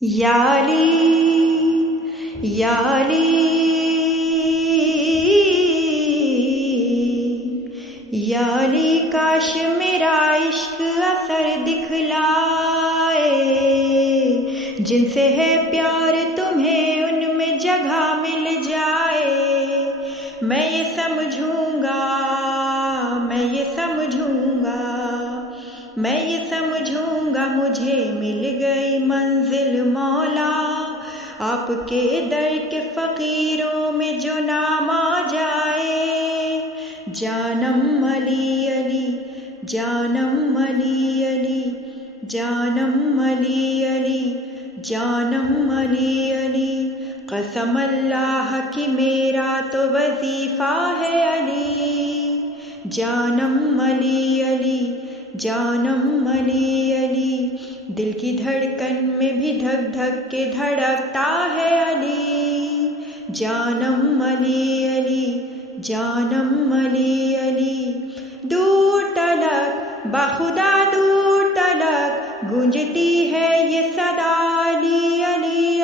یا علی یا علی یا علی، کاش میرا عشق اثر دکھلائے، جن سے ہے پیار تمہیں ان میں جگہ مل جائے۔ میں یہ سمجھوں گا، میں یہ سمجھوں گا، میں یہ سمجھوں گا، مجھے مل گئی منزل مولا، آپ کے در کے فقیروں میں جو نام آ جائے۔ جانم علی علی، جانم علی علی، جانم علی علی، جانم علی علی، قسم اللہ کی میرا تو وظیفہ ہے علی۔ جانم علی علی، جانم علی علی، دل کی دھڑکن میں بھی دھک دھک کے دھڑکتا ہے علی۔ جانم علی علی، جانم علی علی، دور تلک بخدا دور تلک گونجتی ہے یہ صدا علی علی